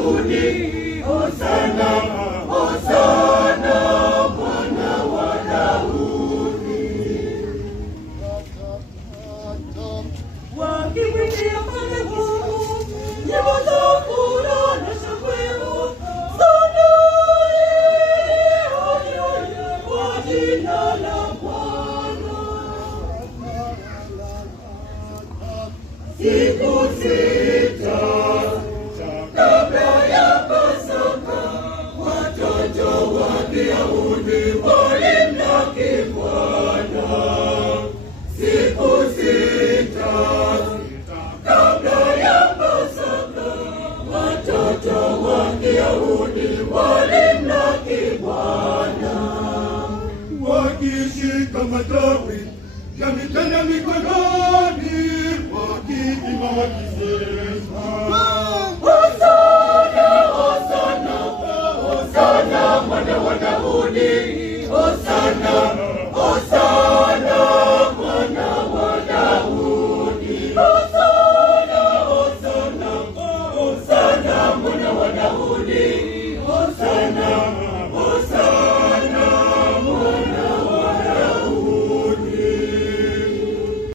Daudi, Hosana, Hosana mwana wa Daudi. Wakimwimbia Mfalme Mungu nyimbo za furaha na shangwe, Hosana kwa jina la Bwana. Siku sita kabla ya Pasaka, watoto wa Kiyahudi walimlaki Bwana. Siku sita kabla ya Pasaka, watoto wa Kiyahudi walimlaki Bwana, wakishika matawi ya mitende mikononi, wakiimba wakisema, Hosana, Hosana, Hosana mwana wa Daudi, Hosana